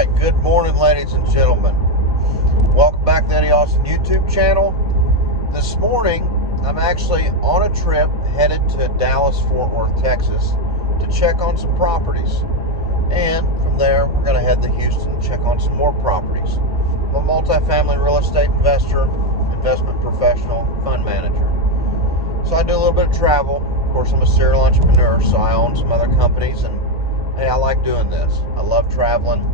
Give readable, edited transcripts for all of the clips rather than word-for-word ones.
right, good morning, ladies and gentlemen. Welcome back to Eddie Austin YouTube channel. This morning, I'm actually on a trip headed to Dallas, Fort Worth, Texas to check on some properties. And from there, we're going to head to Houston and check on some more properties. I'm a multifamily real estate investor, investment professional, fund manager. So I do a little bit of travel. Of course, I'm a serial entrepreneur, so I own some other companies, and hey, I like doing this. I love traveling.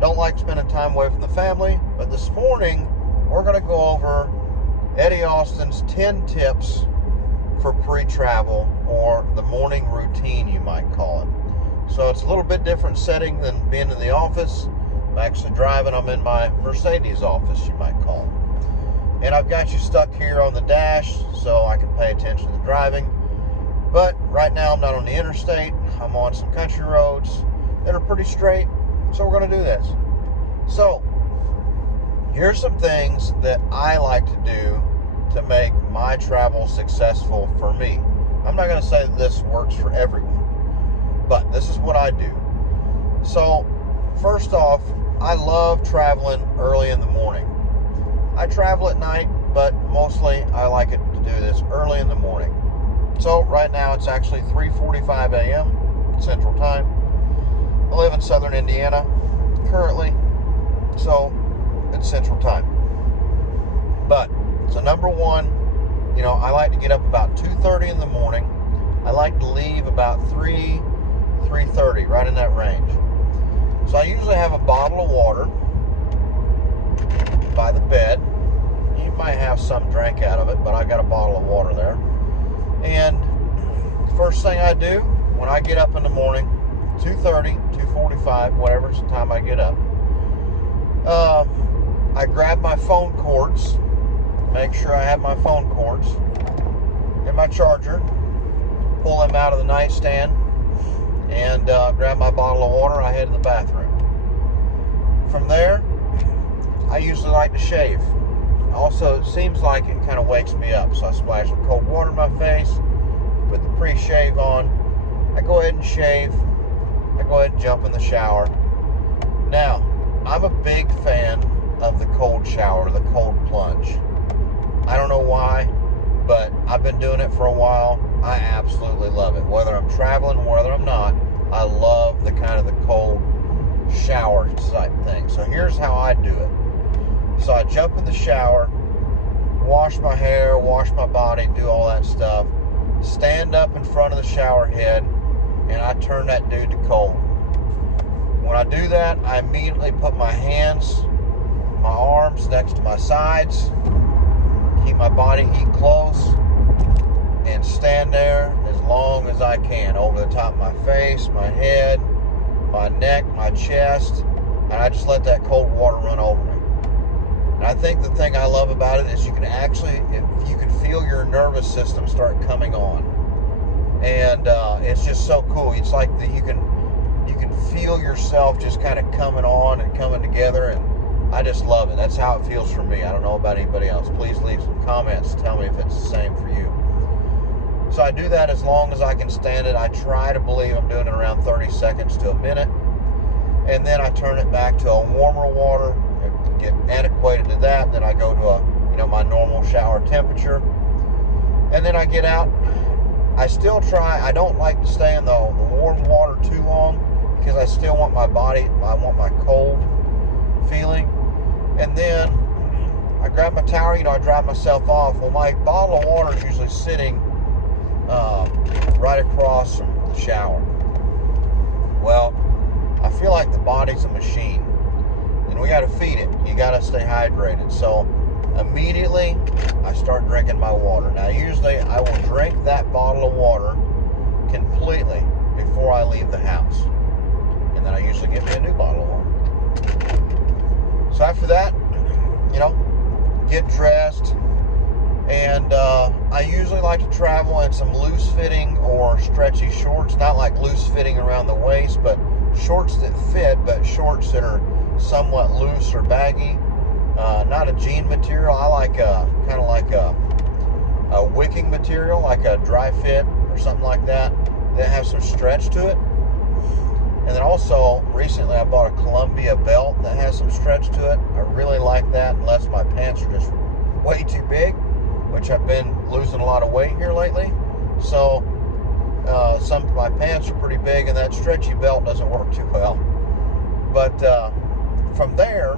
Don't like spending time away from the family, but this morning we're going to go over Eddie Austin's 10 tips for pre-travel, or the morning routine, you might call it. So it's a little bit different setting than being in the office. I'm actually driving. I'm in my Mercedes office, you might call it. And I've got you stuck here on the dash so I can pay attention to the driving. But right now I'm not on the interstate. I'm on some country roads that are pretty straight. So we're going to do this. So here's some things that I like to do to make my travel successful for me. I'm not going to say that this works for everyone, but this is what I do. So first off, I love traveling early in the morning. I travel at night, but mostly I like it to do this early in the morning. So right now it's actually 3:45 a.m. Central Time. I live in southern Indiana currently, so it's Central Time. But, so number one, I like to get up about 2:30 in the morning. I like to leave about 3:30, right in that range. So I usually have a bottle of water by the bed. You might have some drink out of it, but I got a bottle of water there. And first thing I do when I get up in the morning, 2:30, 2:45, whatever time I get up, I grab my phone cords, make sure I have my phone cords, and my charger, pull them out of the nightstand, and grab my bottle of water. I head to the bathroom. From there, I usually like to shave. Also, it seems like it kind of wakes me up, so I splash some cold water in my face, put the pre-shave on, I go ahead and shave, I go ahead and jump in the shower. Now, I'm a big fan of the cold shower, the cold plunge. I don't know why, but I've been doing it for a while. I absolutely love it. Whether I'm traveling or whether I'm not, I love the kind of the cold shower type thing. So here's how I do it. So I jump in the shower, wash my hair, wash my body, do all that stuff, stand up in front of the shower head, and I turn that dude to cold. When I do that, I immediately put my hands, my arms next to my sides, keep my body heat close, and stand there as long as I can, over the top of my face, my head, my neck, my chest, and I just let that cold water run over me. And I think the thing I love about it is you can feel your nervous system start coming on. And it's just so cool. It's like you can feel yourself just kind of coming on and coming together, and I just love it. That's how it feels for me. I don't know about anybody else. Please leave some comments. Tell me if it's the same for you. So I do that as long as I can stand it. I try to believe I'm doing it around 30 seconds to a minute. And then I turn it back to a warmer water, get antiquated to that. Then I go to my normal shower temperature. And then I get out. I still try. I don't like to stay in the warm water too long, because I still want my body, I want my cold feeling. And then I grab my towel, I dry myself off. Well, my bottle of water is usually sitting right across from the shower. Well, I feel like the body's a machine, and we got to feed it. You got to stay hydrated. So immediately I start drinking my water. Now, usually I will drink that bottle of water completely before I leave the house, and then I usually get me a new bottle of water. So after that, get dressed, and I usually like to travel in some loose fitting or stretchy shorts. Not like loose fitting around the waist, but shorts that fit, but shorts that are somewhat loose or baggy. Not a jean material. I like kind of like a wicking material, like a dry fit or something like that, that has some stretch to it. And then also, recently I bought a Columbia belt that has some stretch to it. I really like that, unless my pants are just way too big, which I've been losing a lot of weight here lately. So some of my pants are pretty big, and that stretchy belt doesn't work too well. But from there,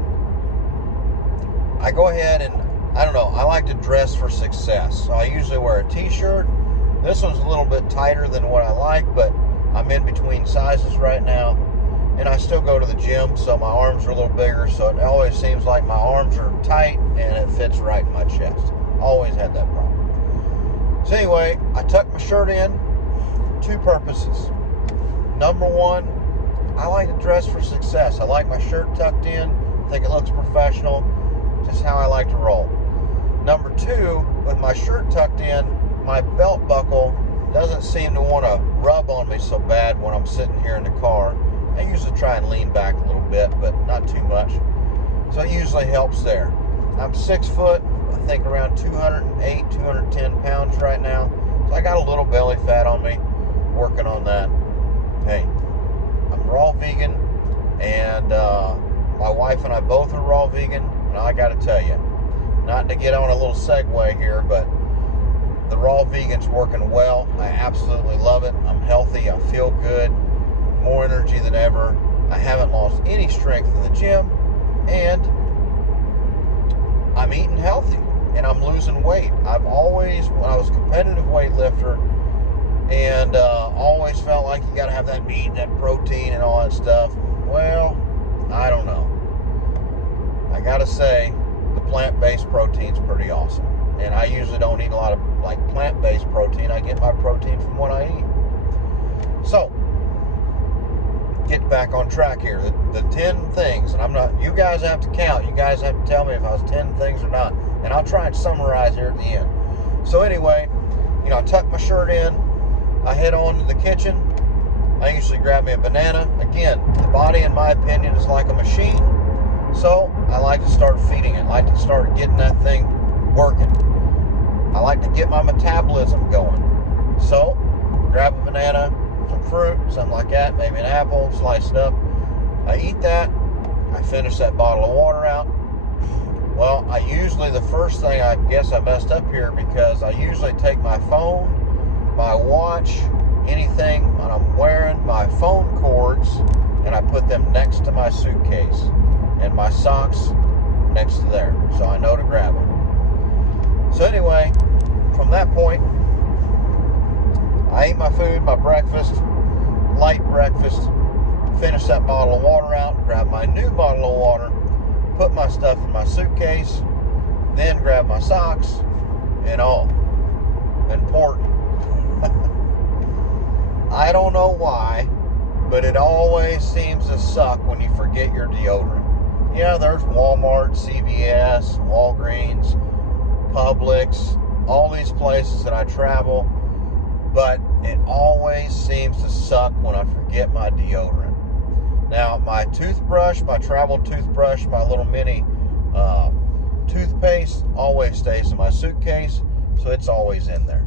I go ahead and, I don't know, I like to dress for success. So I usually wear a t-shirt. This one's a little bit tighter than what I like, but I'm in between sizes right now. And I still go to the gym, so my arms are a little bigger, so it always seems like my arms are tight and it fits right in my chest. Always had that problem. So anyway, I tuck my shirt in. Two purposes. Number one, I like to dress for success. I like my shirt tucked in. I think it looks professional. Just how I like to roll. Number two, with my shirt tucked in, my belt buckle doesn't seem to want to rub on me so bad when I'm sitting here in the car. I usually try and lean back a little bit, but not too much. So it usually helps there. I'm 6 foot, I think around 208, 210 pounds right now. So I got a little belly fat on me, working on that. Hey, I'm raw vegan, and my wife and I both are raw vegan, and I got to tell you, not to get on a little segue here, but the raw vegan's working well. I absolutely love it. I'm healthy. I feel good. More energy than ever. I haven't lost any strength in the gym, and I'm eating healthy, and I'm losing weight. I've always, when I was a competitive weightlifter, and always felt like you got to have that meat, that protein, and all that stuff. Well, I don't know. I got to say, the plant-based protein's pretty awesome. And I usually don't eat a lot of like plant-based protein. I get my protein from what I eat. So, get back on track here. The 10 things, and I'm not, you guys have to count. You guys have to tell me if I was 10 things or not. And I'll try and summarize here at the end. So anyway, I tuck my shirt in. I head on to the kitchen. I usually grab me a banana. Again, the body, in my opinion, is like a machine. So I like to start feeding it. I like to start getting that thing working. I like to get my metabolism going. So, grab a banana, some fruit, something like that, maybe an apple, slice it up. I eat that. I finish that bottle of water out. Well, I usually, the first thing, I guess I messed up here, because I usually take my phone, my watch, anything that I'm wearing, my phone cords, and I put them next to my suitcase, and my socks next to there, so I know to grab them. So anyway, from that point, I ate my food, my breakfast, light breakfast, finish that bottle of water out, grab my new bottle of water, put my stuff in my suitcase, then grab my socks, and all. Important. I don't know why, but it always seems to suck when you forget your deodorant. Yeah, there's Walmart, CVS, Walgreens, Publix, all these places that I travel, but it always seems to suck when I forget my deodorant. Now, my toothbrush, my travel toothbrush, my little mini toothpaste always stays in my suitcase, so it's always in there.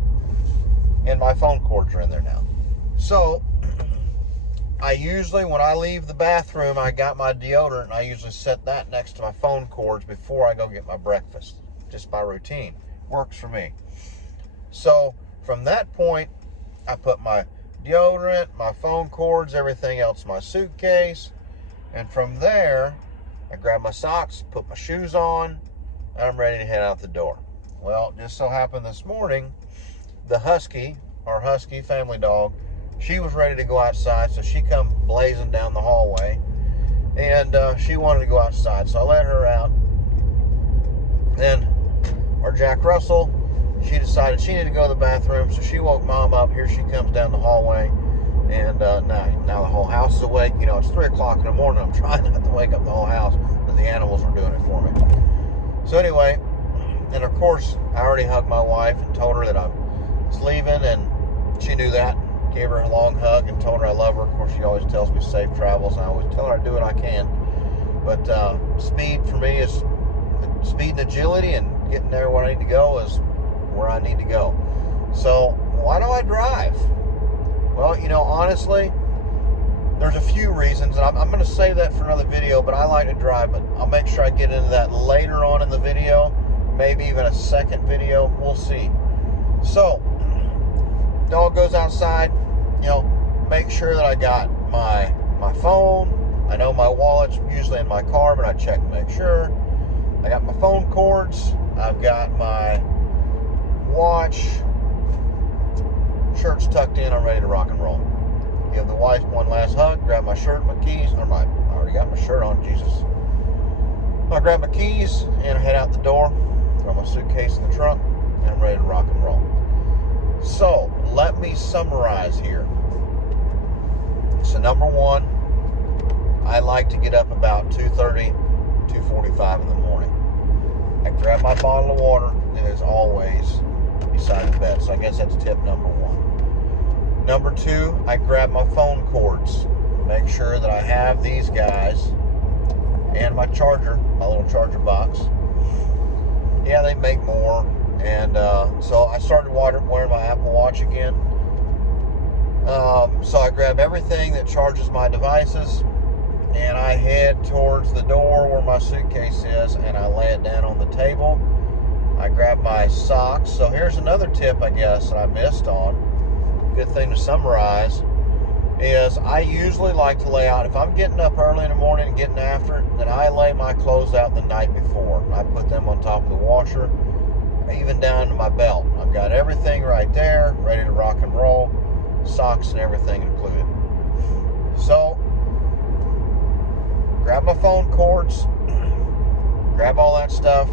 And my phone cords are in there now. So, I usually, when I leave the bathroom, I got my deodorant, and I usually set that next to my phone cords before I go get my breakfast. Just by routine. Works for me. So, from that point, I put my deodorant, my phone cords, everything else in my suitcase. And from there, I grab my socks, put my shoes on, and I'm ready to head out the door. Well, it just so happened this morning, the Husky, our Husky family dog, she was ready to go outside, so she come blazing down the hallway, and she wanted to go outside, so I let her out. Then our Jack Russell, she decided she needed to go to the bathroom, so she woke Mom up. Here she comes down the hallway, and now the whole house is awake. It's 3 o'clock in the morning. I'm trying not to wake up the whole house, but the animals were doing it for me. So anyway, and of course, I already hugged my wife and told her that I was leaving, and she knew that. Gave her a long hug and told her I love her. Of course, she always tells me safe travels, and I always tell her I do what I can. But speed for me is speed and agility, and getting there where I need to go is where I need to go. So why do I drive? Well, honestly, There's a few reasons, and I'm going to save that for another video, but I like to drive, but I'll make sure I get into that later on in the video, maybe even a second video. We'll see. So, dog goes outside, make sure that I got my phone. I know my wallet's usually in my car, but I check to make sure. I got my phone cords. I've got my watch. Shirt's tucked in. I'm ready to rock and roll. Give the wife one last hug. Grab my shirt, my keys. I already got my shirt on. Jesus. I grab my keys and head out the door. Throw my suitcase in the trunk, and I'm ready to rock and roll. So, let me summarize here. So, number one, I like to get up about 2:30, 2:45 in the morning. I grab my bottle of water, and as always, beside the bed. So, I guess that's tip number one. Number two, I grab my phone cords. Make sure that I have these guys and my charger, my little charger box. Yeah, they make more. And so I started wearing my Apple Watch again. So I grab everything that charges my devices, and I head towards the door where my suitcase is, and I lay it down on the table. I grab my socks. So here's another tip, I guess, that I missed on. Good thing to summarize is I usually like to lay out, if I'm getting up early in the morning and getting after it, then I lay my clothes out the night before. I put them on top of the washer, even down to my belt. I've got everything right there, ready to rock and roll, socks and everything included. So, grab my phone cords, grab all that stuff.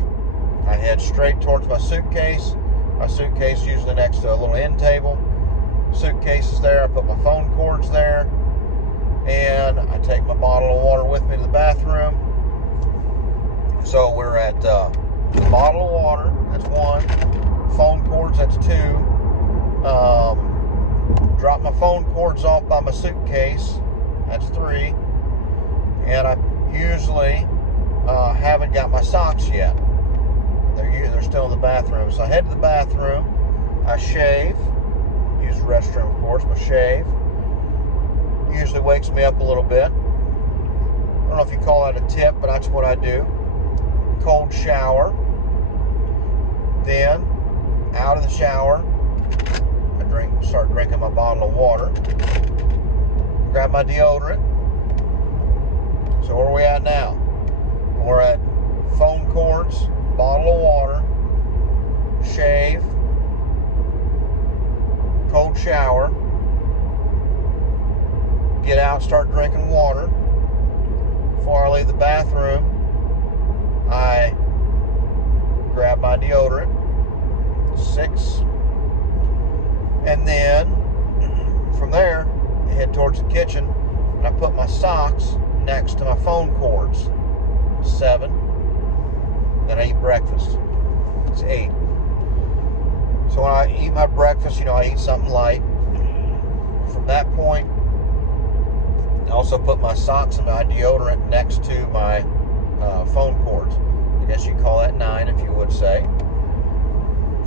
I head straight towards my suitcase. My suitcase is usually next to a little end table. Suitcase is there. I put my phone cords there, and I take my bottle of water with me to the bathroom. So we're at bottle of water, that's one. Phone cords, that's two. Drop my phone cords off by my suitcase, that's three. And I usually haven't got my socks yet. They're still in the bathroom. So I head to the bathroom, I shave, use the restroom of course, but shave. Usually wakes me up a little bit. I don't know if you call that a tip, but that's what I do. Cold shower. Then, out of the shower, I start drinking my bottle of water. Grab my deodorant. So where are we at now? We're at phone cords, bottle of water, shave, cold shower, get out, start drinking water. Before I leave the bathroom, I grab my deodorant, 6, and then from there I head towards the kitchen and I put my socks next to my phone cords, 7. Then I eat breakfast, it's 8. So when I eat my breakfast, I eat something light. From that point, I also put my socks and my deodorant next to my phone cords. I guess you call that 9, if you would say.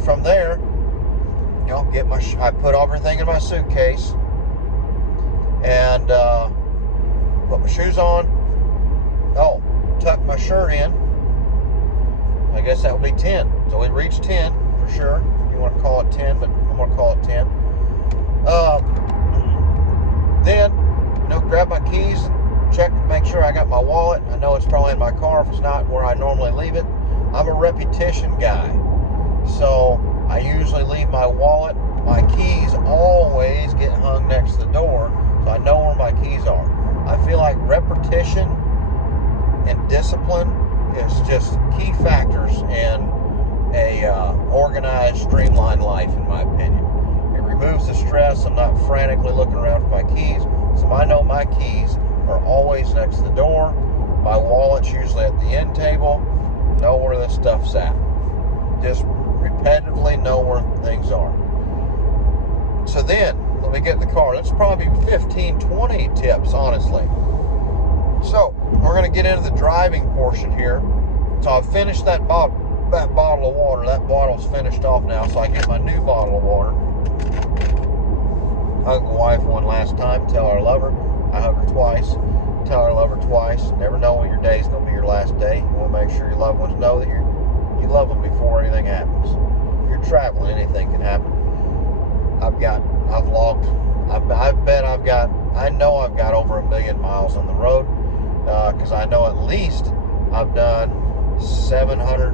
From there, I put everything in my suitcase and put my shoes on. Oh, tuck my shirt in. I guess that would be 10. So we reached 10 for sure. You want to call it 10, but I'm going to call it 10. Then, grab my keys, check to make sure I got my wallet. I know it's probably in my car if it's not where I normally leave it. I'm a repetition guy, so I usually leave my wallet. My keys always get hung next to the door, so I know where my keys are. I feel like repetition and discipline is just key factors in a organized, streamlined life, in my opinion. It removes the stress. I'm not frantically looking around for my keys, so I know my keys are always next to the door. My wallet's usually at the end table. Know where this stuff's at. Just repetitively know where things are. So then, let me get in the car. That's probably 15, 20 tips, honestly. So, we're going to get into the driving portion here. So I've finished that bottle of water. That bottle's finished off now, so I get my new bottle of water. Hug the wife one last time, tell her I love her. I hug her twice, tell her I love her twice. Never know when your day's going to be your last day. You want to make sure your loved ones know that you love them before anything happens. If you're traveling, anything can happen. I've logged, I know I've got over 1 million miles on the road, because I know at least I've done 500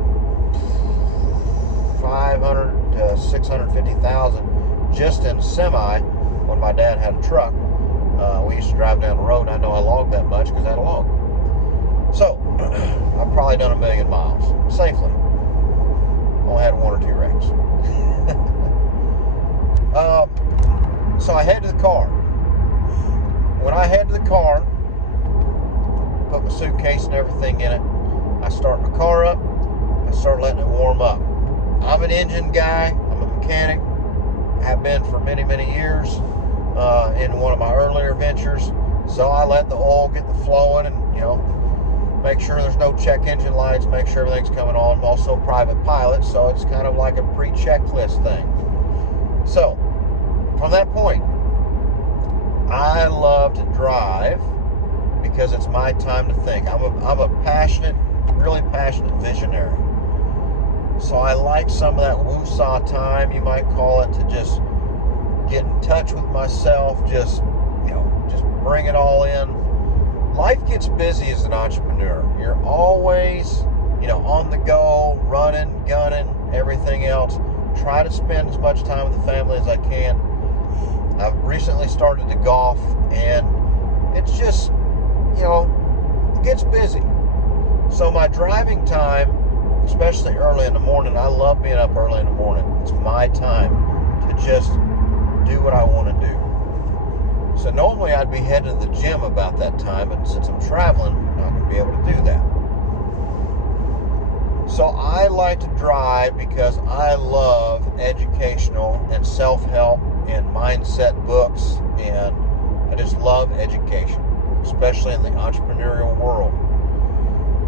to 650,000 just in semi. When my dad had a truck, we used to drive down the road, and I know I logged that much because I had a log. So I've probably done 1 million miles safely. Only had 1 or 2 wrecks. So I head to the car. When I head to the car, put my suitcase and everything in it, I start the car up, I start letting it warm up. I'm an engine guy, I'm a mechanic, have been for many, many years in one of my earlier ventures. So I let the oil get the flowing and, make sure there's no check engine lights, make sure everything's coming on. I'm also a private pilot, so it's kind of like a pre-checklist thing. So, from that point, I love to drive because it's my time to think. I'm a passionate, really passionate visionary. So I like some of that woo-saw time, you might call it, to just get in touch with myself, just bring it all in. Life gets busy as an entrepreneur. You're always, on the go, running, gunning, everything else. Try to spend as much time with the family as I can. I've recently started to golf, and it's just, it gets busy. So my driving time, especially early in the morning, I love being up early in the morning. It's my time to just do what I want to do. So normally I'd be heading to the gym about that time, but since I'm traveling, I'm not going to be able to do that. So I like to drive because I love educational and self-help and mindset books, and I just love education, especially in the entrepreneurial world.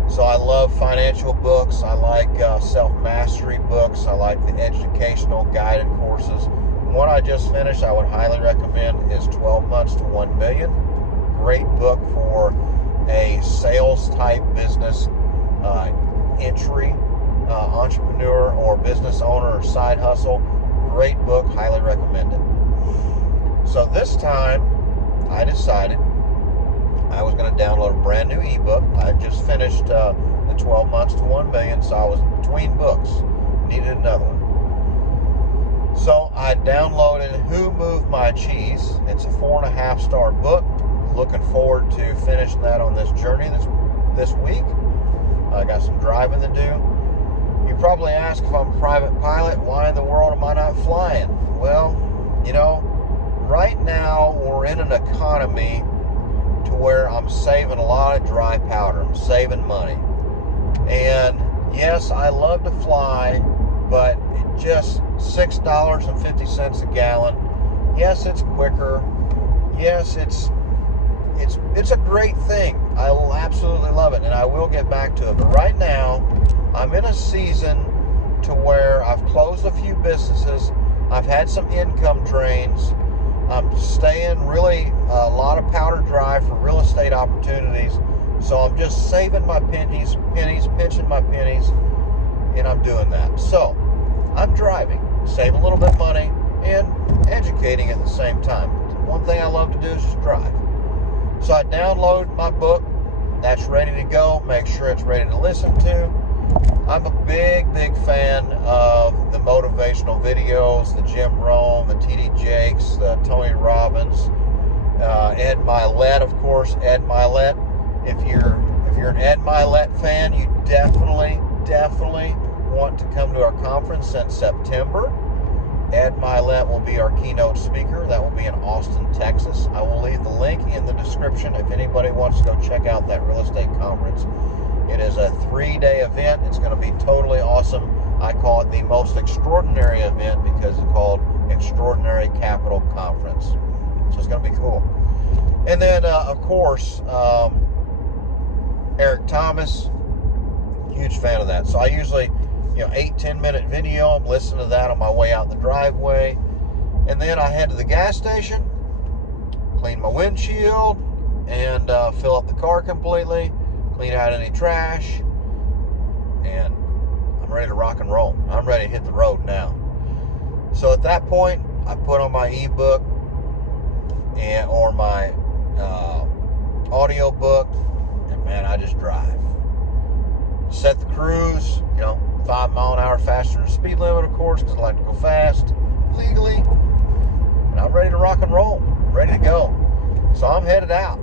So I love financial books, I like self-mastery books, I like the educational guided courses. One I just finished I would highly recommend is 12 Months to 1 Million. Great book for a sales type business entry, entrepreneur or business owner or side hustle. Great book, highly recommended. So this time I decided I was going to download a brand new ebook. I just finished the 12 Months to 1 Million, so I was between books, needed another one. So I downloaded Who Moved My Cheese. It's a 4.5-star book. Looking forward to finishing that on this journey this week. I got some driving to do. You probably ask, if I'm a private pilot, why in the world am I not flying? Well, right now we're in an economy to where I'm saving a lot of dry powder. I'm saving money. And yes, I love to fly, but just $6.50 a gallon. Yes, it's quicker. Yes, it's a great thing. I will absolutely love it, and I will get back to it. But right now, I'm in a season to where I've closed a few businesses. I've had some income drains. I'm staying really a lot of powder dry for real estate opportunities. So I'm just saving my pennies, pinching my pennies, and I'm doing that. So I'm driving, save a little bit of money, and educating at the same time. One thing I love to do is just drive. So I download my book. That's ready to go. Make sure it's ready to listen to. I'm a big fan of the motivational videos, the Jim Rohn, the T.D. Jakes, the Tony Robbins, Ed Mylett, of course. Ed Mylett. If you're an Ed Mylett fan, you definitely want to come to our conference in September. Ed Mylett will be our keynote speaker. That will be in Austin, Texas. I will leave the link in the description if anybody wants to go check out that real estate conference. It is a 3-day event. It's going to be totally awesome. I call it the most extraordinary event because it's called Extraordinary Capital Conference. So it's going to be cool. And then, of course, Eric Thomas, huge fan of that. So I usually, 8-10 minute video. I'm listening to that on my way out the driveway. And then I head to the gas station, clean my windshield, and fill up the car completely, clean out any trash, and I'm ready to rock and roll. I'm ready to hit the road now. So at that point, I put on my ebook or my audio book, and man, I just drive. Set the cruise, 5 mile an hour faster than the speed limit, of course, because I like to go fast legally. And I'm ready to rock and roll, ready to go. So I'm headed out,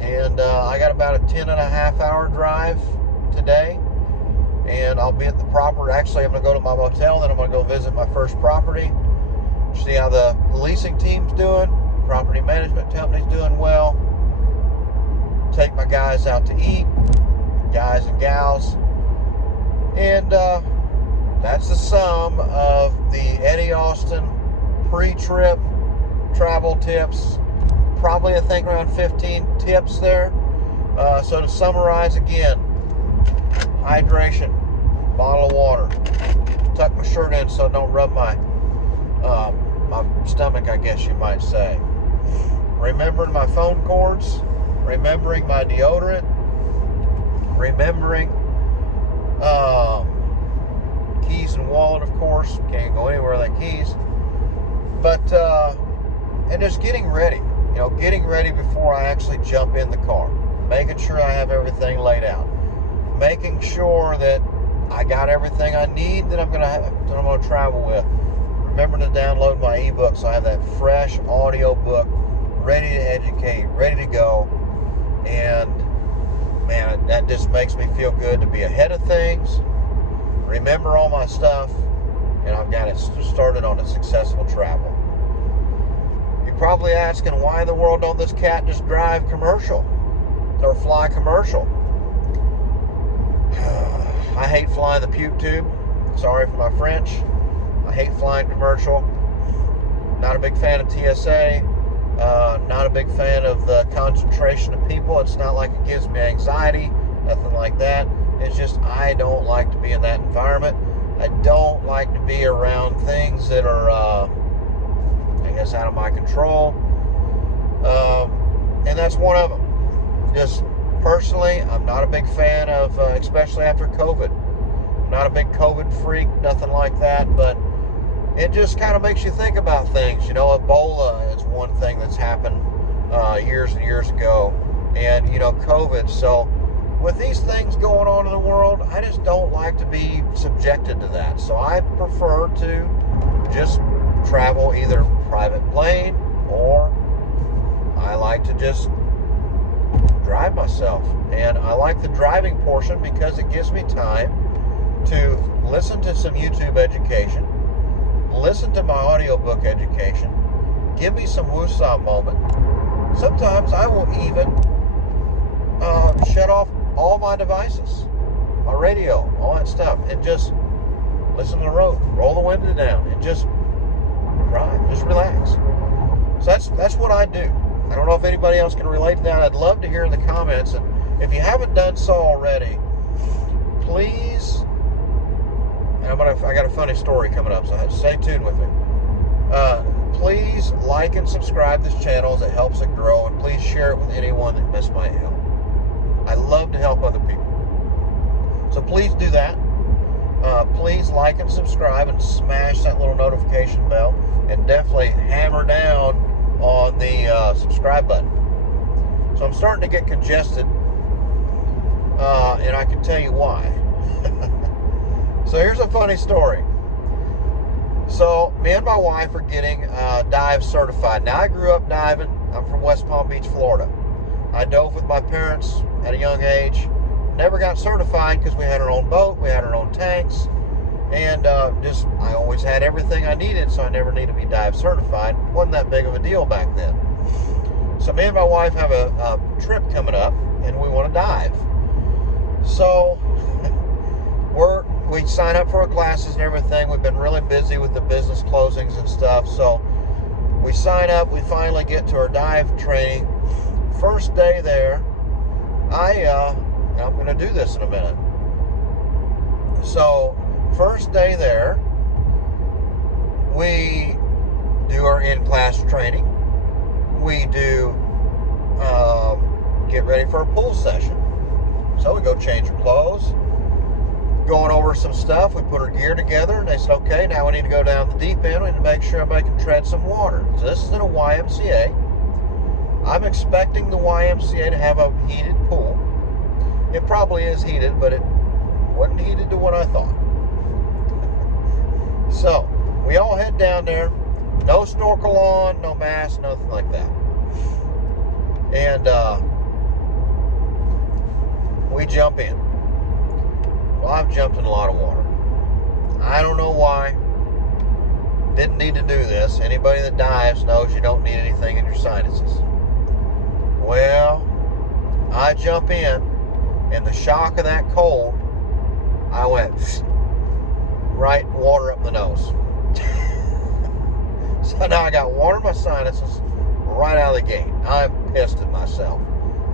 and I got about a 10.5-hour drive today, and I'll be at the proper. Actually, I'm going to go to my motel, then I'm going to go visit my first property, see how the leasing team's doing, property management company's doing well, take my guys out to eat, guys and gals, and that's the sum of the Eddie Austin pre-trip travel tips. Probably, I think, around 15 tips there. So to summarize again, hydration, bottle of water, tuck my shirt in so it don't rub my stomach, I guess you might say. Remembering my phone cords, remembering my deodorant, remembering keys and wallet, of course. Can't go anywhere without keys. But and just getting ready. Getting ready before I actually jump in the car. Making sure I have everything laid out. Making sure that I got everything I need that I'm gonna travel with. Remember to download my ebook so I have that fresh audio book ready to educate, ready to go. And man, that just makes me feel good to be ahead of things, remember all my stuff, and I've got it started on a successful travel. You're probably asking, why in the world don't this cat just drive commercial or fly commercial? I hate flying the puke tube. Sorry for my French. I hate flying commercial. Not a big fan of TSA. Not a big fan of the concentration of people. It's not like it gives me anxiety, nothing like that. It's just I don't like to be in that environment. I don't like to be around things that are, I guess, out of my control. And that's one of them. Just personally, I'm not a big fan of, especially after COVID. I'm not a big COVID freak, nothing like that, but it just kind of makes you think about things. Ebola is one thing that's happened years and years ago, and COVID. So with these things going on in the world, I just don't like to be subjected to that. So I prefer to just travel either private plane, or I like to just drive myself. And I like the driving portion because it gives me time to listen to some YouTube education, listen to my audiobook education, give me some woosah moment. Sometimes I will even shut off all my devices, my radio, all that stuff, and just listen to the road, roll the window down, and just drive, just relax. So that's what I do. I don't know if anybody else can relate to that. I'd love to hear in the comments, and if you haven't done so already, please. And I got a funny story coming up, so stay tuned with me. Please like and subscribe this channel as it helps it grow, and please share it with anyone that this might help. I love to help other people. So please do that. Please like and subscribe and smash that little notification bell, and definitely hammer down on the subscribe button. So I'm starting to get congested, and I can tell you why. So here's a funny story. So me and my wife are getting dive certified. Now, I grew up diving. I'm from West Palm Beach, Florida. I dove with my parents at a young age. Never got certified because we had our own boat, we had our own tanks, and I always had everything I needed, so I never needed to be dive certified. Wasn't that big of a deal back then. So me and my wife have a trip coming up, and we want to dive. So we sign up for our classes and everything. We've been really busy with the business closings and stuff. So we sign up. We finally get to our dive training. First day there, I'm going to do this in a minute. So first day there, we do our in-class training. We do get ready for a pool session. So we go change our clothes, going over some stuff. We put our gear together, and they said, okay, now we need to go down the deep end. We need to make sure everybody can tread some water. So this is in a YMCA. I'm expecting the YMCA to have a heated pool. It probably is heated, but it wasn't heated to what I thought. So we all head down there. No snorkel on, no mask, nothing like that. And we jump in. Well, I've jumped in a lot of water. I don't know why. Didn't need to do this. Anybody that dives knows you don't need anything in your sinuses. Well, I jump in, and the shock of that cold, I went right water up the nose. So now I got water in my sinuses right out of the gate. I'm pissed at myself.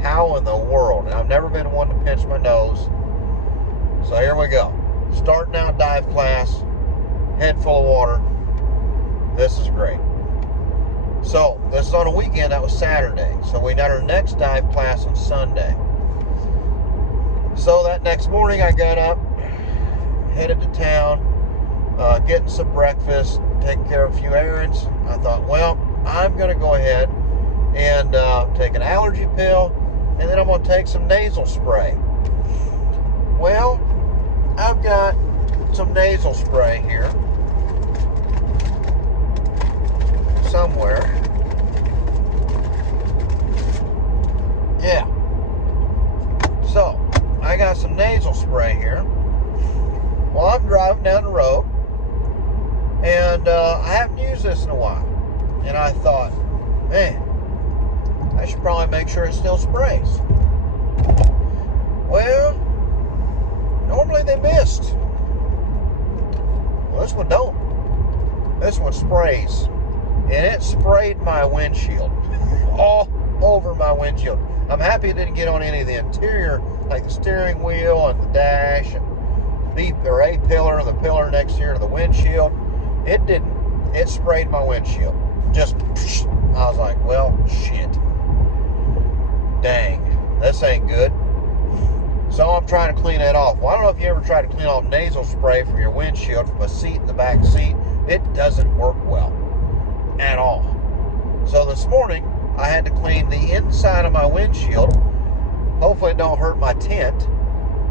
How in the world? And I've never been one to pinch my nose. So here we go. Starting out dive class, head full of water. This is great. So this is on a weekend. That was Saturday. So we got our next dive class on Sunday. So that next morning I got up, headed to town, getting some breakfast, taking care of a few errands. I thought, well, I'm going to go ahead and take an allergy pill, and then I'm going to take some nasal spray. Well, I've got some nasal spray here somewhere. Yeah. So, I got some nasal spray here. Well, I'm driving down the road, and I haven't used this in a while. And I thought, man, I should probably make sure it still sprays. Well, normally they mist. Well, this one don't. This one sprays. And it sprayed my windshield. All over my windshield. I'm happy it didn't get on any of the interior, like the steering wheel and the dash and A pillar, the pillar next here to the windshield. It didn't. It sprayed my windshield. Just, I was like, well, shit. Dang. This ain't good. So I'm trying to clean that off. Well, I don't know if you ever tried to clean off nasal spray from your windshield from a seat in the back seat. It doesn't work well at all. So this morning, I had to clean the inside of my windshield. Hopefully it don't hurt my tint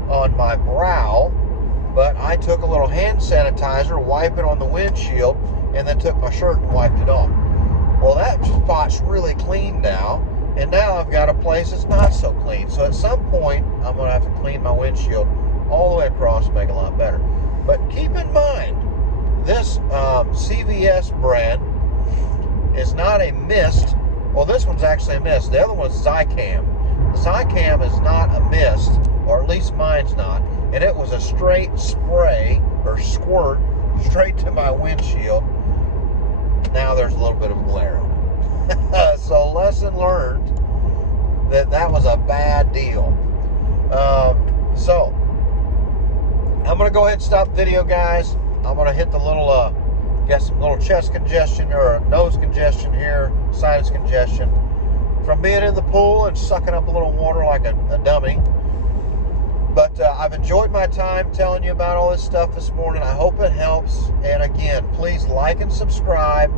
on my brow. But I took a little hand sanitizer, wiped it on the windshield, and then took my shirt and wiped it off. Well, that spot's really clean now, and now I've got a place that's not so clean. So at some point, I'm going to have to clean my windshield all the way across and make it a lot better. But keep in mind, this CVS brand is not a mist. Well, this one's actually a mist. The other one's Zicam. Zicam is not a mist, or at least mine's not. And it was a straight spray or squirt straight to my windshield. Now there's a little bit of glare on it. So lesson learned that was a bad deal. So I'm going to go ahead and stop the video, guys. I'm going to hit the little, get some little chest congestion or nose congestion here, sinus congestion, from being in the pool and sucking up a little water like a dummy. But I've enjoyed my time telling you about all this stuff this morning. I hope it helps. And again, please like and subscribe.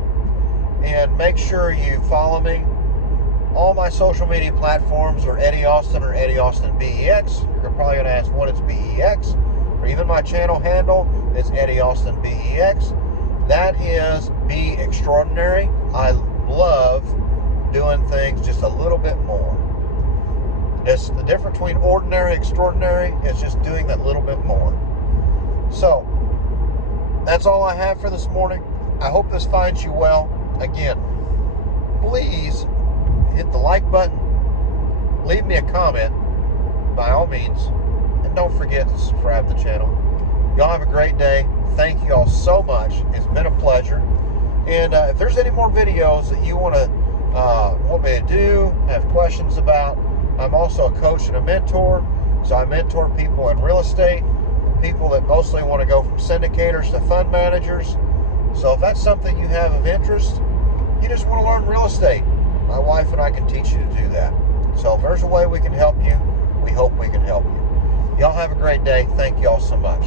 And make sure you follow me. All my social media platforms are Eddie Austin or Eddie Austin BEX. You're probably going to ask what is BEX. Or even my channel handle is Eddie Austin BEX. That is Be Extraordinary. I love doing things just a little bit more. It's the difference between ordinary and extraordinary is just doing that little bit more. So, that's all I have for this morning. I hope this finds you well. Again, please hit the like button. Leave me a comment, by all means. And don't forget to subscribe to the channel. Y'all have a great day. Thank you all so much. It's been a pleasure. And if there's any more videos that you want me to do, have questions about, I'm also a coach and a mentor, so I mentor people in real estate, people that mostly want to go from syndicators to fund managers. So if that's something you have of interest, you just want to learn real estate, my wife and I can teach you to do that. So if there's a way we can help you, we hope we can help you. Y'all have a great day. Thank y'all so much.